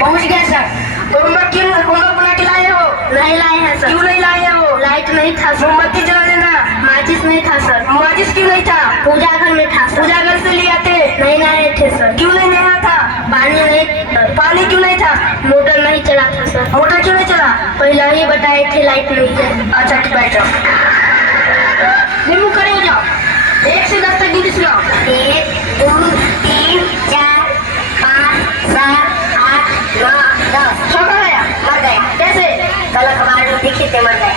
पहुंच गया sir. Homework क्यों होमवर्क बना के लाए हो? नहीं लाए हैं सर। क्यों नहीं लाए हो? लाइट नहीं था सर। मोमबत्ती जला देना। माचिस नहीं था सर। माचिस क्यों नहीं था? पूजा घर में था सर। पूजा घर से ले आते। नहीं लाए थे सर। क्यों नहीं लाया था? पानी नहीं सर। पानी क्यों नहीं था? मोटर नहीं चला था सर। मोटर क्यों नहीं चला? पहले ही बताए थे लाइट नहीं है। अच्छा ठीक बैठो। निम्बू खड़े हो जाओ। 1 से 10 तक गिनती सुनाओ। 1 2 3 4 5 7 8 9 10। छोटा गया मर गया। कैसे? कल अखबार में दिखे थे मर गया।